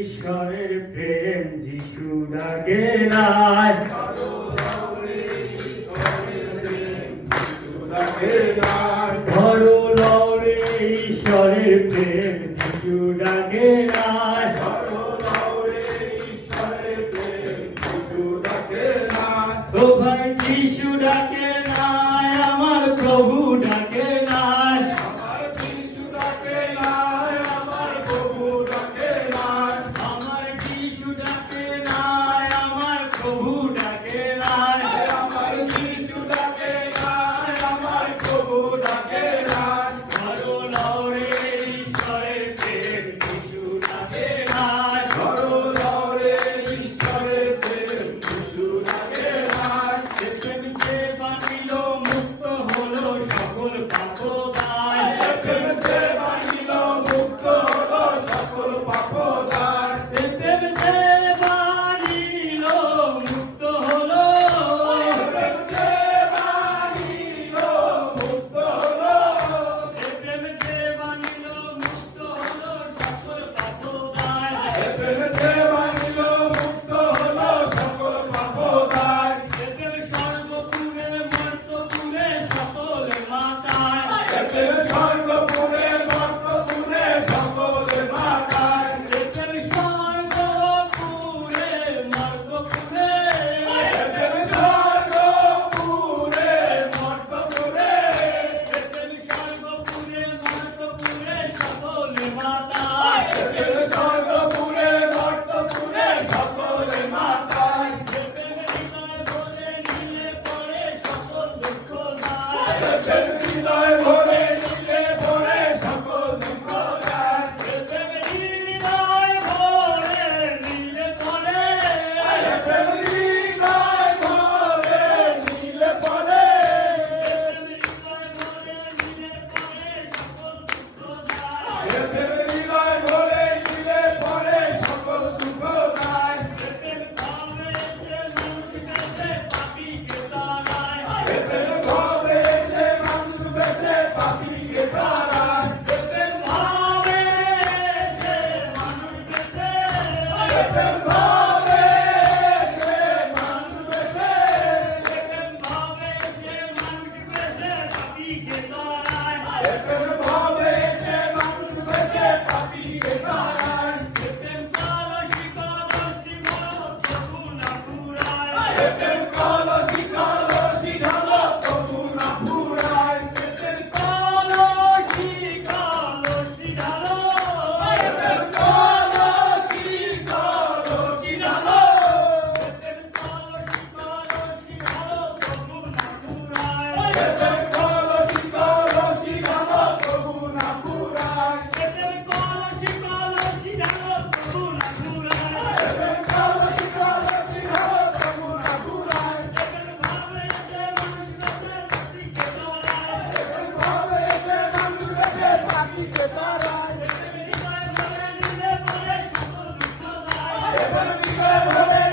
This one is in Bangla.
ঈশ্বরের প্রেম যিশু ডাকে নাই, ধরো লওরে ঈশ্বরের প্রেম যিশু ডাকে নাই, ও ভাই যিশু ডাকে নাই, আমার প্রভু ডাকে নাই, আমার যিশু ডাকে নাই, আমার প্রভু ডাকে নাই, আমার যিশু ডাকে নাই, আমার প্রভু ডাকে নাই, আমার যিশু ডাকে নাই, আমার প্রভু ডাকে নাই, ধরো লওরে ঈশ্বরের প্রেম যিশু ডাকে নাই, ধরো লওরে ঈশ্বরের প্রেম যিশু ডাকে নাই, যে প্রেম যে বানিল মুক্ত হলো সকল পাপদায়, প্রেম যে বানিল মুক্ত হলো সকল পাপদায়, যে প্রেম যে বানিল মুক্ত হলো, প্রেম যে বানিল মুক্ত হলো, যে প্রেম যে বানিল মুক্ত হলো সকল পাপদায়, প্রেম যে বানিল মুক্ত হলো সকল পাপদায়, যে প্রেম সর্বপুরে মর্তপুরে সকল মাতায়, প্রেম স্বর্গপুরে মর্তপুরে সকল মাতায়, যে প্রেম সর্বপুরে মর্তপুরে, প্রেম স্বর্গপুরে মর্তপুরে, যে প্রেম সর্বপুরে মর্তপুরে সকল মাতায়, প্রেম স্বর্গপুরে মর্তপুরে সকল মাতায়, যে প্রেম হৃদয় ভরে নিলে পরে সকল দুঃখ যায়, প্রেম হৃদয় ভরে নিলে পরে সকল দুঃখ যায়, যে প্রেম হৃদয় ভরে নিলে পরে, প্রেম হৃদয় ভরে নিলে পরে, প্রেম হৃদয় ভরে নিলে পরে সকল দুঃখ যায়, প্রেম ভাবে এসে মানুষ বেঁচে পাপিকে তাড়ায়, প্রেম ভাবে এসে মানুষ বেঁচে পাপিকে তাড়ায়, প্রেম ভাবে এসে মানুষ বেঁচে পাপিকে তাড়ায়, প্রেম কলসি কলসি ঢালো তবু না ফুরায়, প্রেম কলসি কলসি ঢালো প্রেম কলসি কলসি ঢালো তবু না ফুরায়, প্রেম কলসি কলসি ঢালো তবু না ফুরায়, প্রেম ভাবে এসে মানুষ বেঁচে পাপিকে তাড়ায়, প্রেম হৃদয় ভরে